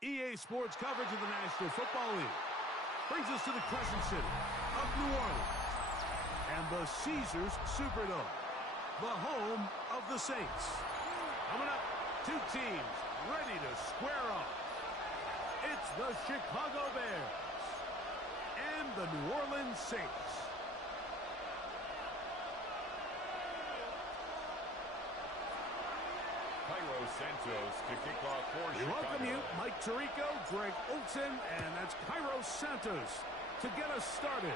EA Sports coverage of the National Football League brings us to the Crescent City of New Orleans and the Caesars Superdome, the home of the Saints. Coming up, two teams ready to square off. It's the Chicago Bears and the New Orleans Saints. Santos to kick off for Chicago. Welcome you, Mike Tirico, Greg Olson, and that's Cairo Santos to get us started.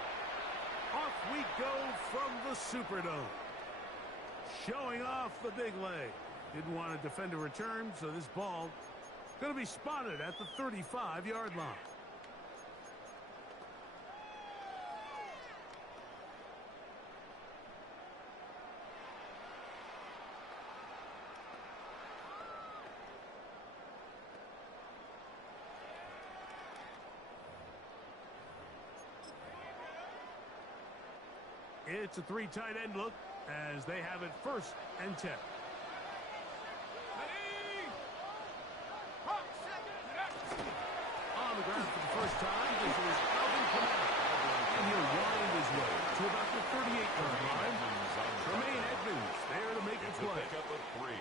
Off we go from the Superdome. Showing off the big leg. Didn't want to defend a return, so this ball going to be spotted at the 35-yard line. It's a three tight end look as they have it 1st and 10. On the ground for the first time, this is Alvin Kamara. And he'll wind his way to about the 38-yard line. Tremaine Edmonds there to make the play. It's a pickup of 3.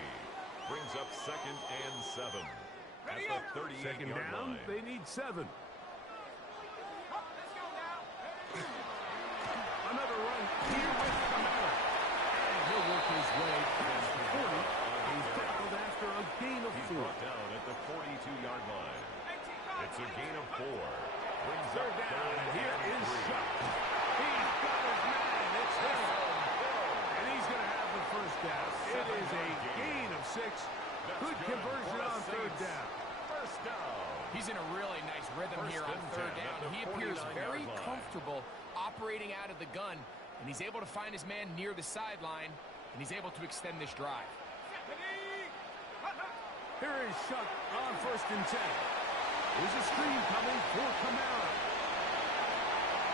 Brings up 2nd and 7. At the 38-yard line. They need 7. Another run here with Kamara. And he'll work his way past the 40. He's tackled after a gain of 4. He's brought down at the 42-yard line. It's a gain of 4. Brings up down, and here is Shuck. He's got his man. It's him. And he's going to have the 1st down. It is a gain of 6. Good conversion on 3rd down. 1st down. He's in a really nice rhythm here on 3rd down. He appears very comfortable operating out of the gun, and he's able to find his man near the sideline, and he's able to extend this drive. Here is Shuck on 1st and 10. There's a screen coming for Kamara.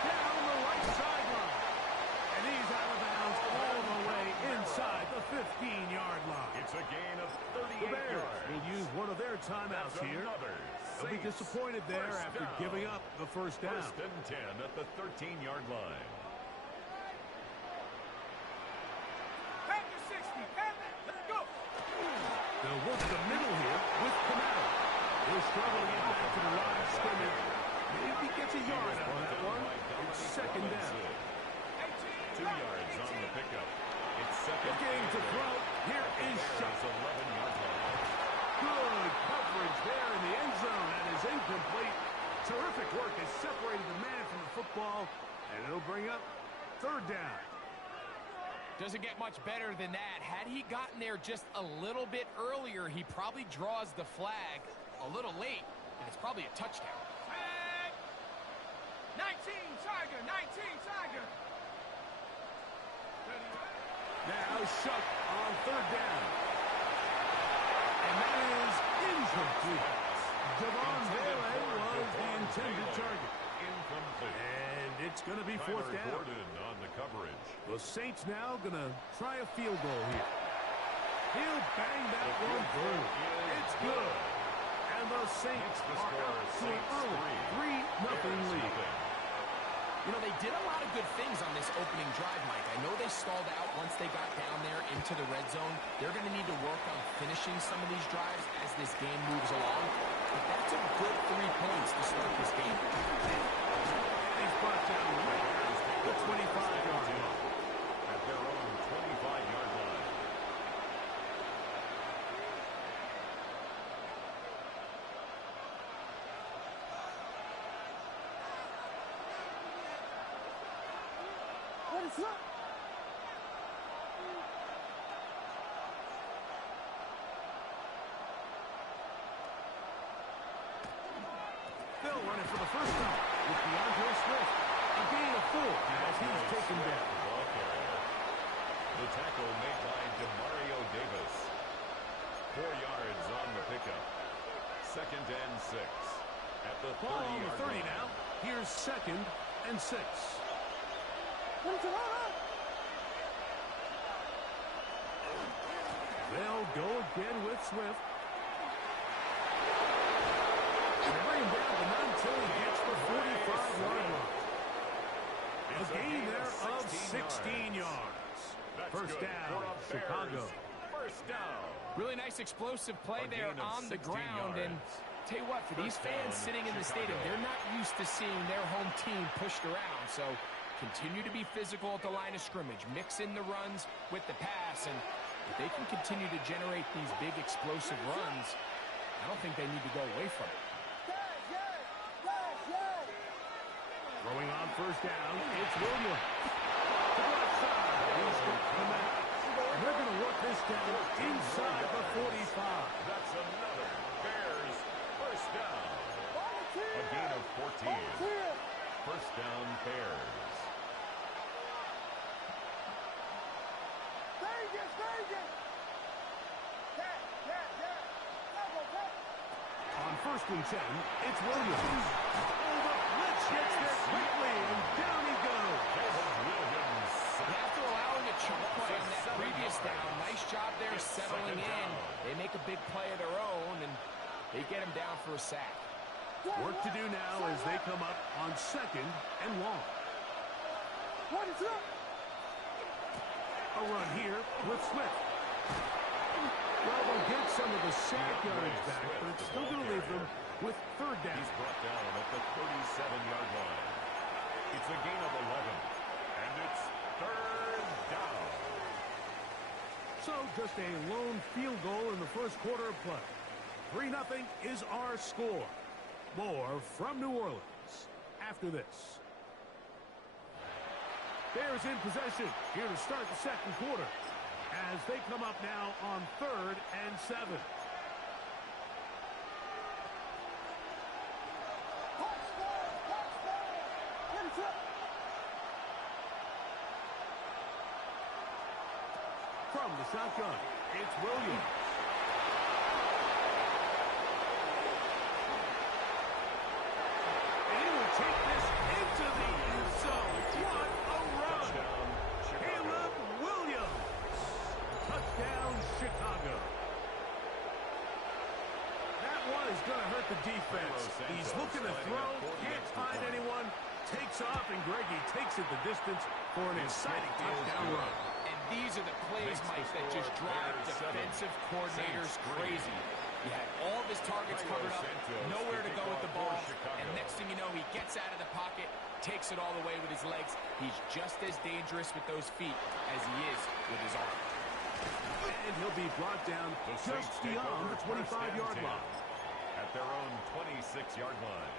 Down the right sideline. And he's out of bounds all the way inside the 15-yard line. It's a gain of 38 The Bears yards. will use one of their timeouts here. They'll be disappointed there after giving up the 1st down. 1st and 10 at the 13-yard line. Back to 60. Let's go. They'll work the middle here with Kamara. He'll struggle to get back to the line of scrimmage. Maybe gets a yard out of that one. It's 2nd down. 2 yards on the pickup. It's 2nd. Looking to throw. Here is Shuck. 11-yard line. Good coverage there in the end zone. That is incomplete. Terrific work has separated the man from the football, and it'll bring up 3rd down. Doesn't get much better than that. Had he gotten there just a little bit earlier, he probably draws the flag a little late, and it's probably a touchdown. 19 Tiger. Now Shuck on 3rd down. And that is incomplete. Devon Bailey was the intended target. Incomplete. And it's going to be 4th down. Gordon on the coverage. The Saints now going to try a field goal here. He'll bang that one through. It's good. And the Saints are up to an early 3-0 lead. You know, they did a lot of good things on this opening drive, Mike. I know they stalled out once they got down there into the red zone. They're going to need to work on finishing some of these drives as this game moves along. But that's a good 3 points to start this game. He's brought down right at the 25-yard line. At their own 25-yard line. What is up? They'll run it for the 1st time with DeAndre Swift. A gain of 4 as he's taken down. The tackle made by Demario Davis. 4 yards on the pickup. 2nd and 6. At the 30-yard Ball on the 30 line. now. Here's 2nd and 6. They'll go again with Swift. They bring him down, but not until he gets the 45-yard line. A gain there of 16 yards. First down, Chicago. First down. Really nice explosive play there on the ground. And tell you what, for these fans sitting in the stadium, they're not used to seeing their home team pushed around. So continue to be physical at the line of scrimmage. Mix in the runs with the pass. And if they can continue to generate these big explosive runs, I don't think they need to go away from it. Throwing on first down, it's Williams. To the left side, he's got the match. They're going to work this down inside the 45. That's another Bears first down. A gain of 14. First down, Bears. On first and 10, it's Williams. Oh, the blitz gets there quickly, and down he goes. After allowing a chunk play on that previous down, nice job there settling in. They make a big play of their own, and they get him down for a sack. Work to do now as they come up on second and long. What is up? A run here with Smith. Well, they'll get some of the sack yards back, but it's still going to leave them with third down. He's brought down at the 37-yard line. It's a gain of 11, and it's third down. So just a lone field goal in the first quarter of play. 3-0 is our score. More from New Orleans after this. Bears in possession here to start the second quarter as they come up now on 3rd and 7. From the shotgun, it's Williams. And he will take this into the end zone. What a run! Caleb Williams. Touchdown, Chicago. That one is going to hurt the defense. He's looking to throw, can't find anyone, takes off, and Greggy takes it the distance for an exciting touchdown run. And these are the plays, Mike, that just drive defensive coordinators crazy. He had all of his targets covered up, nowhere to go with the ball, and next thing you know, he gets out of the pocket, takes it all the way with his legs. He's just as dangerous with those feet as he is with his arm. And he'll be brought down just beyond the 25-yard line. At their own 26-yard line.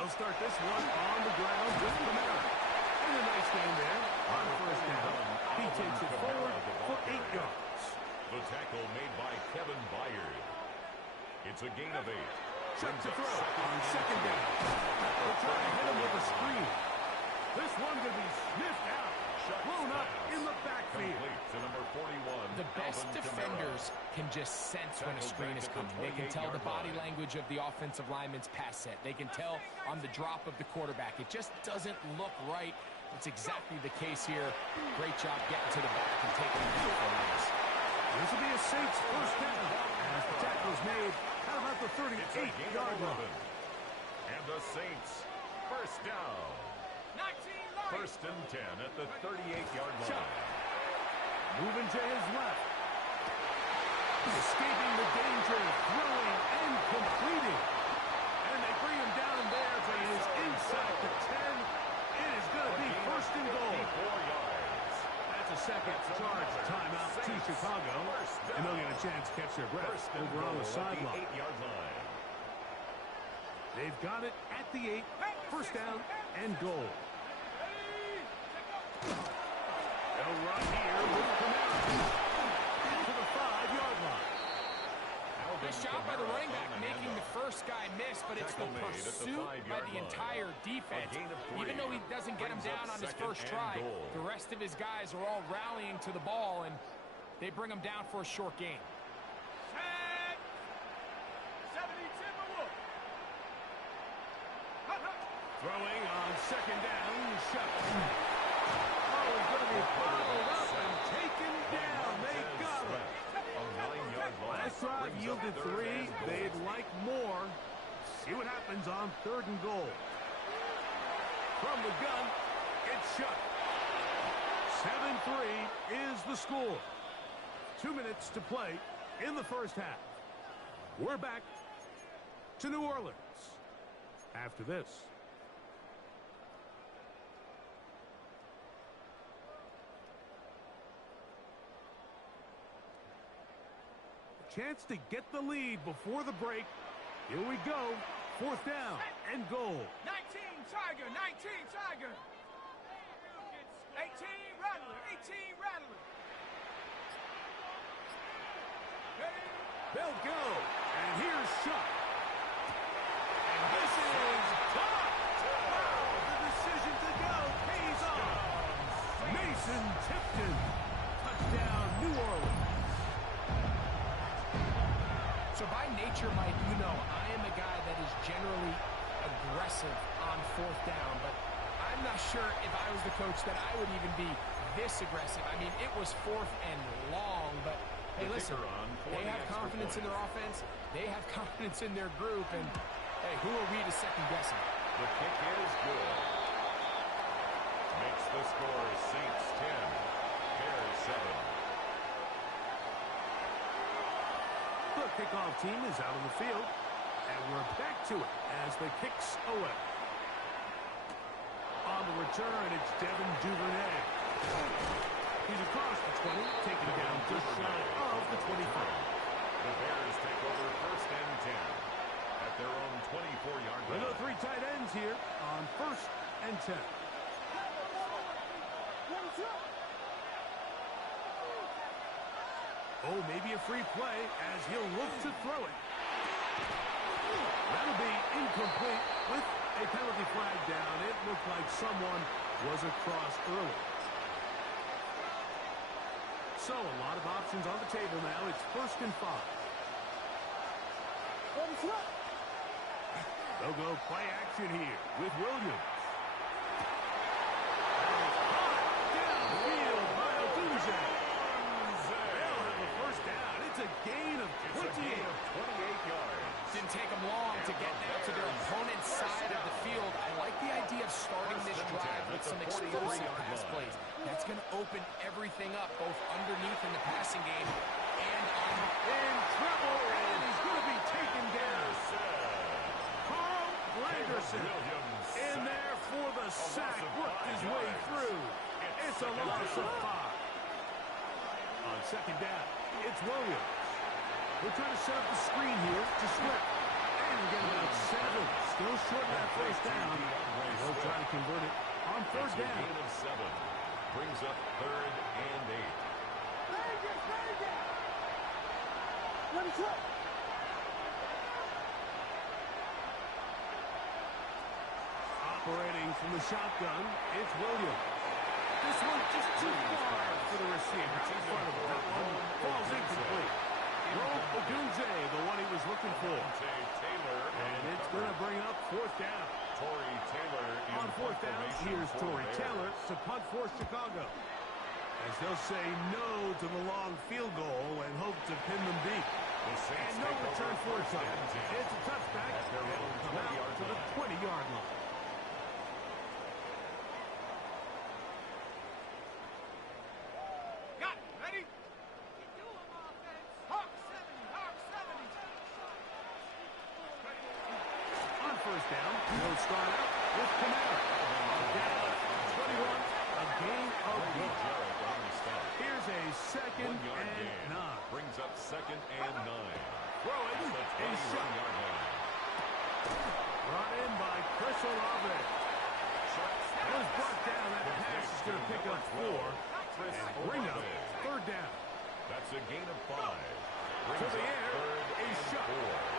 They'll start this one on the ground with Kamara. And a nice game there on first down. He takes it forward for 8 yards. The tackle made by Kevin Byard. It's a gain of 8. Check to throw on second down. They'll try to hit him with a screen. This one could be sniffed out. Blown up in the backfield. Complete to number 41. The best defenders can just sense when a screen is coming. They can tell the body language of the offensive lineman's pass set. They can tell on the drop of the quarterback. It just doesn't look right. It's exactly the case here. Great job getting to the back and taking the field for this. This will be a Saints first down as the tackle is made at about the 38-yard line. And the Saints first down. 19. First and 10 at the 38-yard line. Moving to his left. Escaping the danger, throwing and completing. And they bring him down there, but he is inside the 10. It is going to be first and goal. 4 yards. That's a second charge timeout to Chicago. And they'll get a chance to catch their breath over on the sideline. 8-yard line. They've got it at the 8. First down and goal. They'll run here with Kamara to the 5-yard line. Nice job by the running back making the first guy miss, but it's the pursuit by the entire defense. Even though he doesn't get him down on his first try, the rest of his guys are all rallying to the ball, and they bring him down for a short gain. Throwing on second down, shut. Oh, he's going to be bottled up and taken down. They got him. A 9-yard loss. Last drive yielded 3. They'd like more. See what happens on 3rd and goal. From the gun, it's shut. 7-3 is the score. 2 minutes to play in the first half. We're back to New Orleans after this. Chance to get the lead before the break. Here we go. 4th down and goal. 19 Tiger, 19 Tiger. 18 Rattler, 18 Rattler. Ready? They'll go. And here's shot. And this is caught. Wow, the decision to go pays off. Mason Tipton. Touchdown, New Orleans. So by nature, Mike, you know, I am a guy that is generally aggressive on 4th down, but I'm not sure if I was the coach that I would even be this aggressive. I mean, it was 4th and long, but hey, listen, they have confidence in their offense. They have confidence in their group, and hey, who are we to second guess them? The kick is good. Makes the score Saints 10, Bears 7. The kickoff team is out on the field, and we're back to it as the kick's away. On the return, it's Devin Duvernay. He's across the 20, taken down just shy of the 25. The Bears take over 1st and 10 at their own 24-yard line. With 3 tight ends here on 1st and 10. Oh, maybe a free play as he'll look to throw it. That'll be incomplete with a penalty flag down. It looked like someone was across early. So a lot of options on the table now. It's 1st and 5. They'll go play action here with Williams. Downfield by Odunze. They'll have a 1st down. It's a gain of 28 yards. Didn't take them long to get now to their opponent's side of the field. I like the idea of starting this drive with some explosive pass plays. That's going to open everything up, both underneath in the passing game and on. In trouble, and he's going to be taken down. Carl Granderson in there for the sack. Worked his way through. It's a loss of 5. On 2nd down, it's Williams. We're trying to set up the screen here to Swift. And we get about 7. Still short of that 1st down. They'll try to convert it on 3rd down. Gain of 7. Brings up 3rd and 8. Operating from the shotgun, it's Williams. This one just too far for the receiver. In front of him. That one falls incomplete. Odunze, the one he was looking for. And it's going to bring up 4th down. Tory Taylor on 4th down, here's Tory Taylor to punt for Chicago. As they'll say no to the long field goal and hope to pin them deep. And no return for a touchdown. It's a touchback. It'll come out to the 20-yard line. Got it. Ready? Hawk 70, Hawk 70. On 1st down, he'll start out with Kamara. Down 21, a gain of 1. Here's a 2nd and 9. Brings up 2nd and 9. Throwing a shot. Brought in by Chris Olave. Was brought down. That pass is going to pick up 4 and bring up 3rd down. That's a gain of 5. To the air, a shot. 4.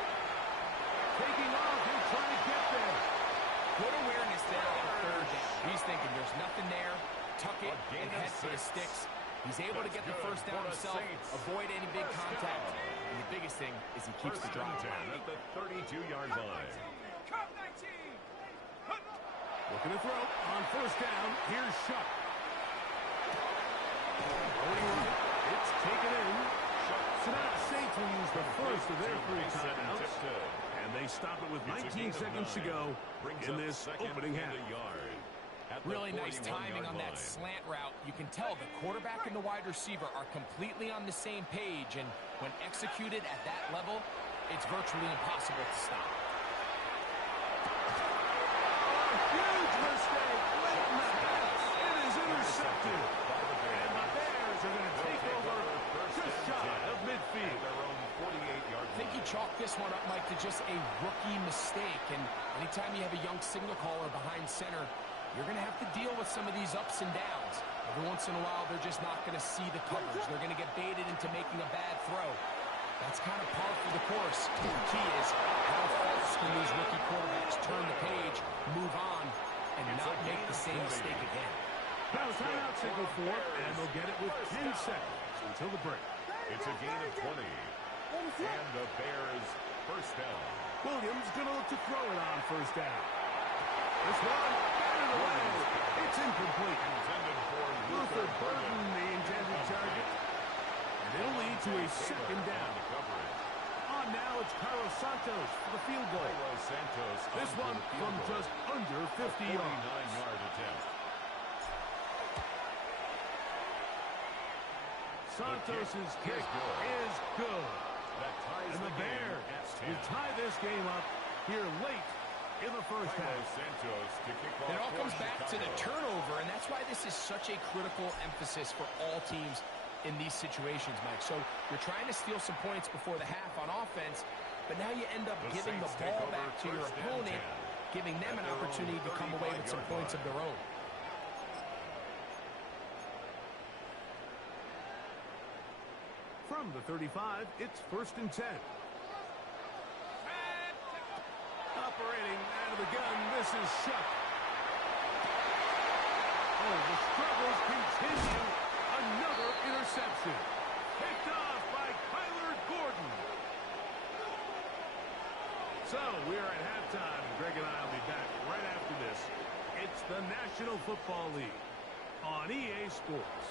Taking off, he'll try to get there. Good awareness there on 3rd down. He's thinking there's nothing there. Tuck it and head for the sticks. He's able to get the 1st down himself, avoid any big contact. And the biggest thing is he keeps the drive alive. At the 32-yard line. Cup 19. Looking to throw on first down. Here's Shuck. Going right. It's taken in. So now the Saints will use the first of their 3 timeouts. And they stop it with 19 seconds to go in this opening half. Really nice timing on that slant route. You can tell the quarterback and the wide receiver are completely on the same page, and when executed at that level, it's virtually impossible to stop. Huge mistake late in the pass. It is intercepted. And the Bears are going to take over just shy of midfield. I think you chalk this one up, Mike, to just a rookie mistake. And anytime you have a young signal caller behind center, you're going to have to deal with some of these ups and downs. Every once in a while, they're just not going to see the coverage. They're going to get baited into making a bad throw. That's kind of par for the course. The key is how fast can these rookie quarterbacks turn the page, move on, and not make the same mistake again. Now timeout signal for, and they'll get it with 10 seconds until the break. It's a gain of 20. And the Bears first down. Williams going to look to throw it on first down. This one, batted away. It's incomplete. Luther Burden, the intended target. And it'll lead to a second down. On now, it's Carlos Santos for the field goal. This one from just under 50 yards. 49-yard attempt. Santos's kick is good. And the Bears will tie this game up here late in the first half. It all comes back to the turnover, and that's why this is such a critical emphasis for all teams in these situations, Mike. So you're trying to steal some points before the half on offense, but now you end up giving the ball back to your opponent, giving them an opportunity to come away with some points of their own. From the 35, it's 1st and 10. Operating out of the gun, this is Shuck. Oh, the struggles continue. Another interception. Picked off by Kyler Gordon. So, we are at halftime. Greg and I will be back right after this. It's the National Football League on EA Sports.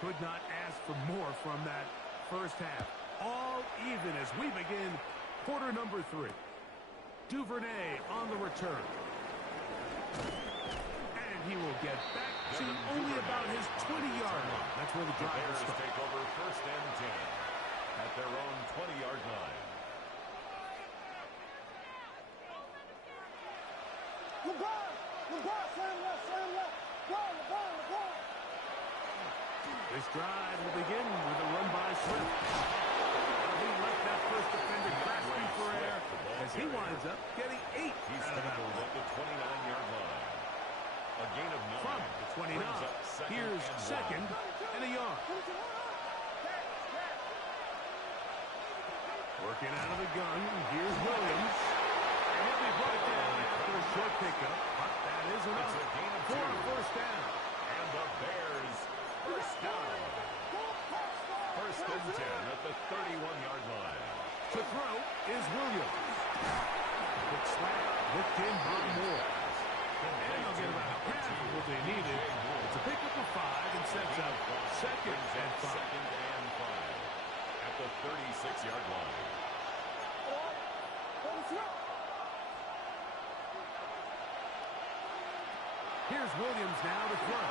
Could not ask for more from that first half. All even as we begin quarter number 3. Duvernay on the return. And he will get back to only about his 20-yard line. That's where the drive will start. Take over 1st and 10 at their own 20-yard line. This drive will begin with a run by Swift. He left that first defender grasping for air as he winds up getting 8 out of that one. At the 29-yard line. A gain of 9. From the 29, here's 2nd and a yard. Working out of the gun, here's Williams. And he'll be brought down after a short pickup, but that is enough for a first down. And the Bears first down. 1st and 10 at the 31-yard line. To throw is Williams. Quick slant, looked in by Moore. And they'll get about half of what they needed. It's a pickup of 5 and sets up 2nd and 5. 2nd and 5 at the 36-yard line. Here's Williams now to throw.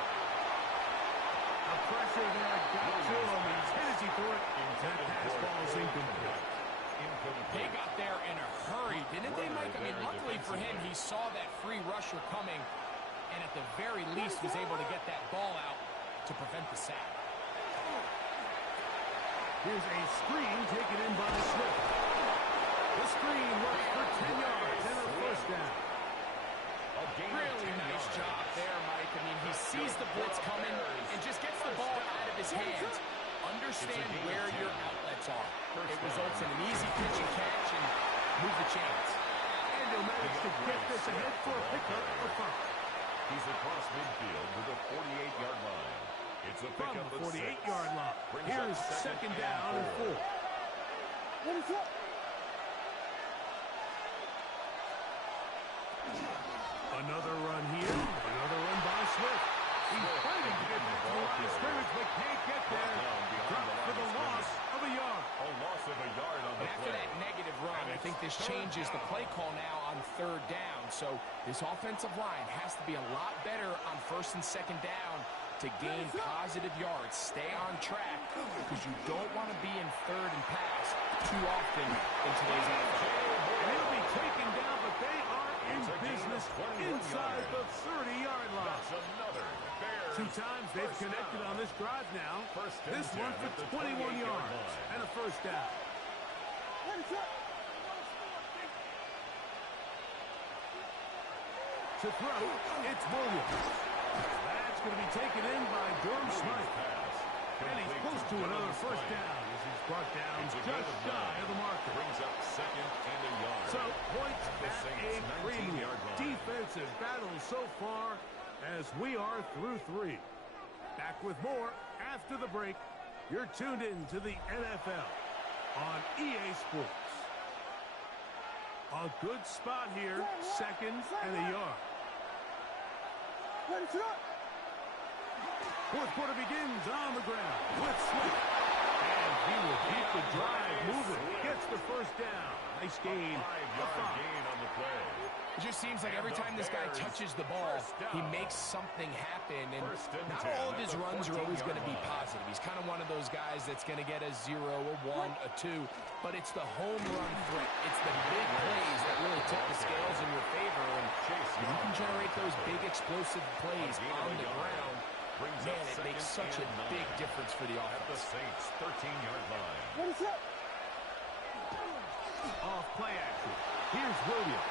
A pressure there got to him. He's hit as he threw it. That pass ball is incomplete. They got there in a hurry, didn't they, Mike? I mean, luckily for him, he saw that free rusher coming, and at the very least was able to get that ball out to prevent the sack. Here's a screen taken in by Swift. The screen works for 10 yards and a first down. Really nice job there, Mike. I mean, he sees the blitz coming and just gets the ball out of his hands. Understand where your outlets are. It results in an easy pitch and catch and move the chains. And he'll manage to get this ahead for a pickup of 5. He's across midfield to the 48-yard line. It's a From pickup the of 48-yard line. Here's 2nd down and 4. Another run here. Another run by Swift. He's fighting to get back to the line of scrimmage, but can't get there. Dropped for the loss of a yard. A loss of a yard on the And after play. that negative run, I think this changes the play call now on third down. So this offensive line has to be a lot better on first and second down to gain positive yards. Stay on track because you don't want to be in third and pass too often in today's NFL. And he'll be taken down, but they are in business inside the 30-yard line. That's another Bears 2 times they've connected on this drive now. This one for 21 yards and a first down. To throw, it's Williams. That's going to be taken in by Durham Smythe. And he's close to another first down as he's brought down just shy of the marker. Brings up second and a yard. So points The at Saints' a premium 19-yard line. defensive battle so far as we are through 3. Back with more after the break. You're tuned in to the NFL on EA Sports. A good spot here, second and a yard. Fourth quarter begins on the ground with Swift. And he will keep the drive moving. Gets the first down. Nice gain. A 5-yard gain on the play. It just seems like every time this guy touches the ball, he makes something happen. And not all of his runs are always going to be positive. He's kind of one of those guys that's going to get a 0, a 1, a 2. But it's the home run threat. It's the big plays that really tip the scales in your favor. And if you can generate those big explosive plays on the ground, man, it makes such a big difference for the At the offense. Saints' 13-yard line. Off play action. Here's Williams.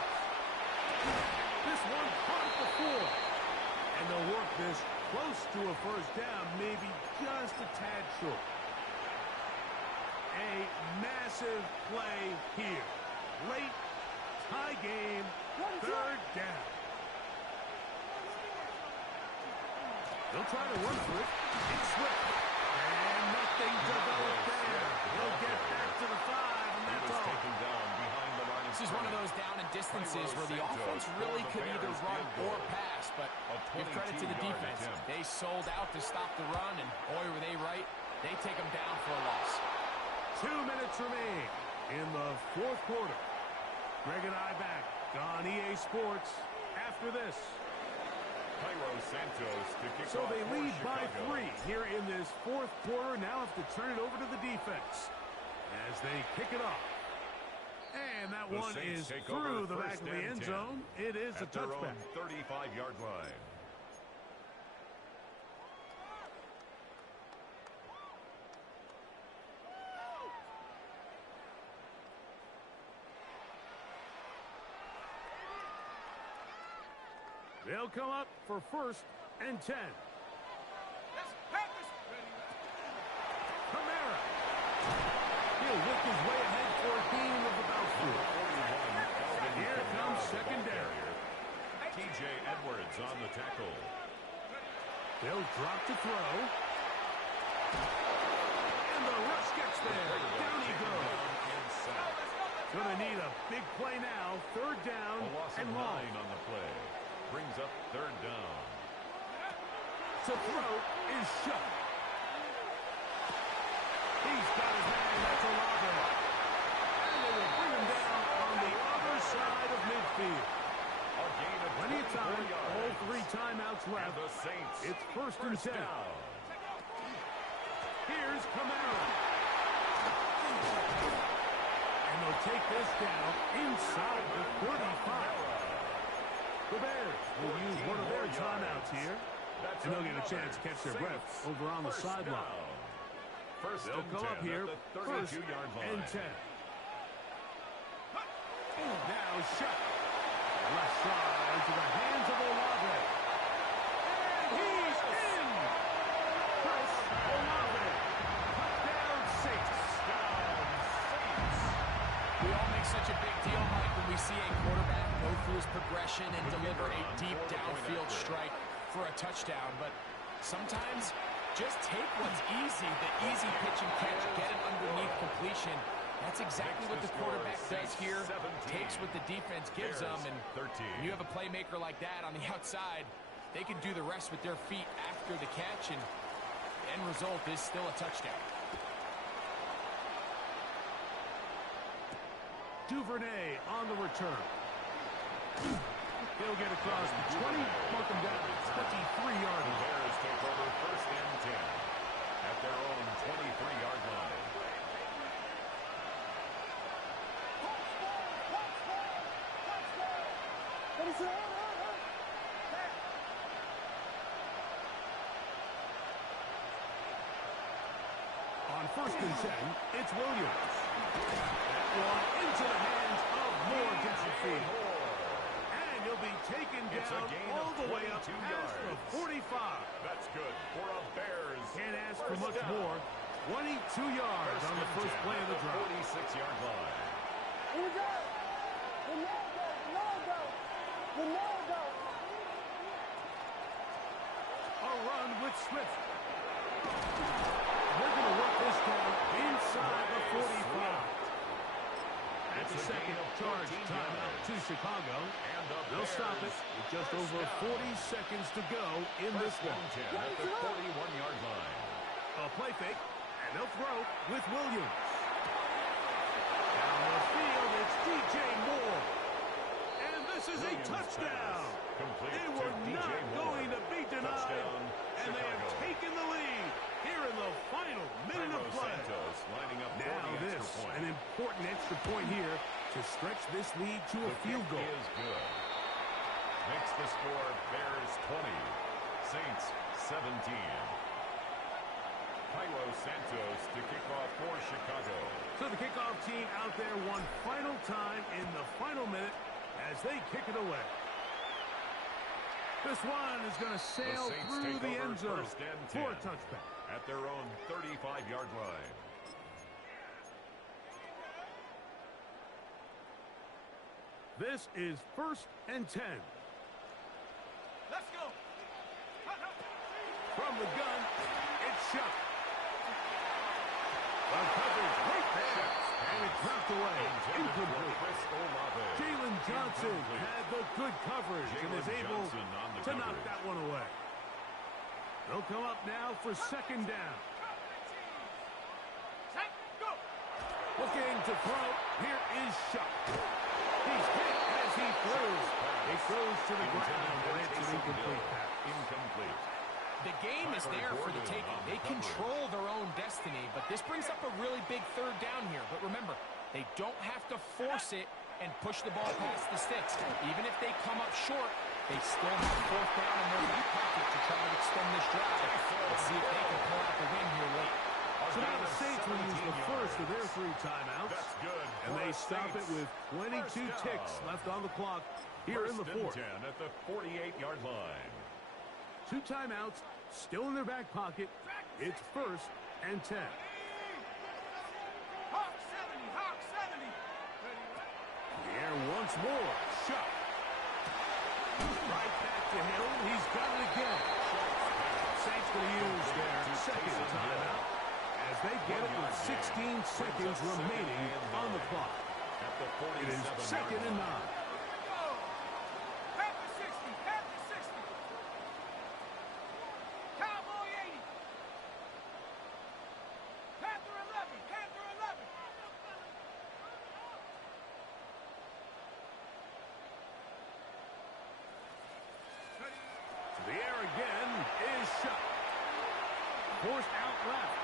This one caught at the 4. And they'll work this close to a first down, maybe just a tad short. A massive play here. Late, tie game, third down. They'll try to run for it. It's Swift. And nothing developed there. He'll get back to the 5, and He that's was all. taken down behind the line of This is one of those down and distances where the offense really could either run or pass, but give credit to the 22-yard defense. attempt. They sold out to stop the run, and boy, were they right. They take them down for a loss. 2 minutes remain in the fourth quarter. Greg and I back on EA Sports after this. Cairo Santos to kick So off they for lead by Chicago. 3 here in this fourth quarter. Now have to turn it over to the defense as they kick it off. And that The one Saints is take through over the back first of the and end 10 zone. It is a at their own touchback. 35-yard line. They'll come up for first and 10. Let's have this. Kamara. He'll work his way ahead for a gain of about 4. Here comes second down. TJ Edwards on the tackle. They'll drop to throw. And the rush gets there. Down he goes. Gonna need a big play now. Third down A loss of and long. 9 on the play. Brings up third down. To throw is shut. He's got his man. That's Olave. And they will bring him down on the other side of midfield. A gain of Plenty of 24 time. yards. All 3 timeouts And left. the Saints. It's first and 10. down. Here's Kamara. And they'll take this down inside the 35. The Bears will use one of their timeouts here. That's And they'll get a chance to another catch their breath Saints over on the first sideline. down. First They'll and come 10 up here, at the first 32-yard line. and 10. Now shut. Left side to the hands of Olave. And he's in. Chris Olave. Touchdown Saints. We all make such a big deal, Mike, when we see a quarterback go through his progression and deliver a deep downfield strike for a touchdown. But sometimes just take what's easy, the easy pitch and catch, get it underneath completion. That's exactly what the quarterback does here. Takes what the defense gives them, and when you have a playmaker like that on the outside, they can do the rest with their feet after the catch, and the end result is still a touchdown. Duvernay on the return. He'll get across the 20, mark him down at 23-yard line. Bears take over 1st and 10 at their own 23-yard line. On 1st and 10, it's Williams. That one into the hands of Moore downfield. And he'll be taken down all the way up past the 45. That's good for a Bears. Can't ask for much more. 22 yards on the first play of the drive. 46-yard line. Here we go. The no-go. The no-go. A run with Swift. They're going to work this down inside the 45. That's a second charge timeout to Chicago. They'll stop it with just over 40 seconds to go in this one. At the 41-yard line. A play fake, and they'll throw with Williams. Down the field, it's DJ Moore. And this is a touchdown. They were not going to be denied, and they have taken the lead here in the final minute of play. Now this, an important extra point here to stretch this lead to a field goal. Is good. Makes the score Bears 20, Saints 17. Cairo Santos to kick off for Chicago. So the kickoff team out there one final time in the final minute as they kick it away. This one is going to sail through the end zone for a touchback. At their own 35-yard line. This is 1st and 10. Let's go. From the gun, it's shot. The coverage right there. And it dropped away. Incomplete. Jalen Johnson had the good coverage and is able to knock that one away. They'll come up now for 2nd down. Set, go. Looking to throw. Here is Shuck. He's hit as he throws. He throws to the ground, and it's an incomplete pass. Incomplete. The game is there for the taking. They control their own destiny, but this brings up a really big 3rd down here. But remember, they don't have to force it and push the ball past the sticks. Even if they come up short, they still have 4th down in their back pocket to try to extend this drive. Let's see if they can pull out the win here late. So now the Saints will use the first of their 3 timeouts. That's good. And they stop it with 22 ticks left on the clock here in the 4th. 10 at the 48-yard line. 2 timeouts still in their back pocket. It's 1st and 10. Hawk 70, Hawk 70. The air once more. Shot. Right back to Hill. He's got it again. Saints will use their 2nd timeout as they get it with 16 seconds remaining on the clock. It is 2nd and 9. Panther 60, Panther 60. Cowboy 80. Panther 11, Panther 11. To the air again is Shot. Forced out left.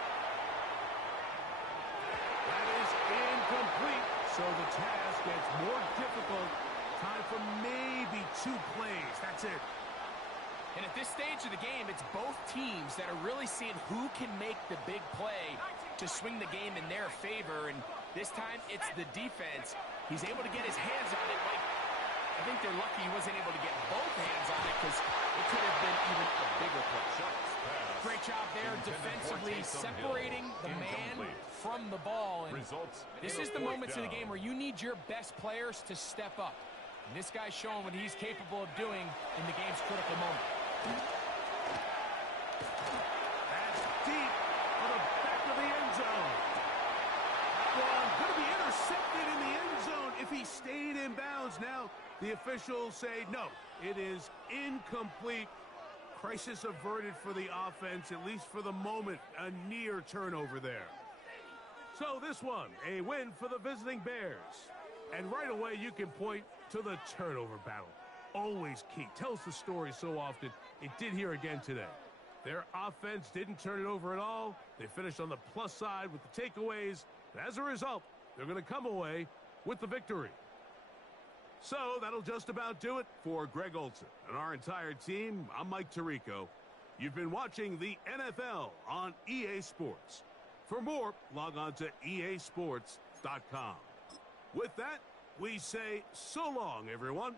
That is incomplete. So the task gets more difficult. Time for maybe 2 plays. That's it. And at this stage of the game, it's both teams that are really seeing who can make the big play to swing the game in their favor. And this time, it's the defense. He's able to get his hands on it. Like, I think they're lucky he wasn't able to get both hands on it because it could have been even a bigger play. Great job there defensively separating the man from the ball. And this is the moments in the game where you need your best players to step up. And this guy's showing what he's capable of doing in the game's critical moment. That's deep on the back of the end zone. That one going to be in downs now. The officials say no, it is incomplete. Crisis averted for the offense, at least for the moment. A near turnover there. So this one, a win for the visiting Bears. And right away, you can point to the turnover battle. Always key. Tells the story so often. It did here again today. Their offense didn't turn it over at all. They finished on the plus side with the takeaways. And as a result, they're going to come away with the victory. So that'll just about do it for Greg Olson and our entire team. I'm Mike Tirico. You've been watching the NFL on EA Sports. For more, log on to easports.com. With that, we say so long, everyone.